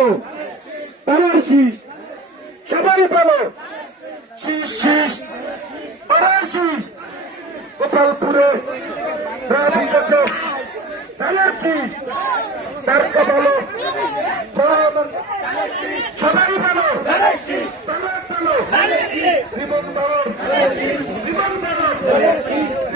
পেলো তারার শীষ, সবাই পেলো শীষ শীষ তারার শীষ। গোপালপুরে রাত হিসেবে তারার শীষ, তার কপালো সবাই পেলো তারা পেলো জীবন বাবু জীবন বাবু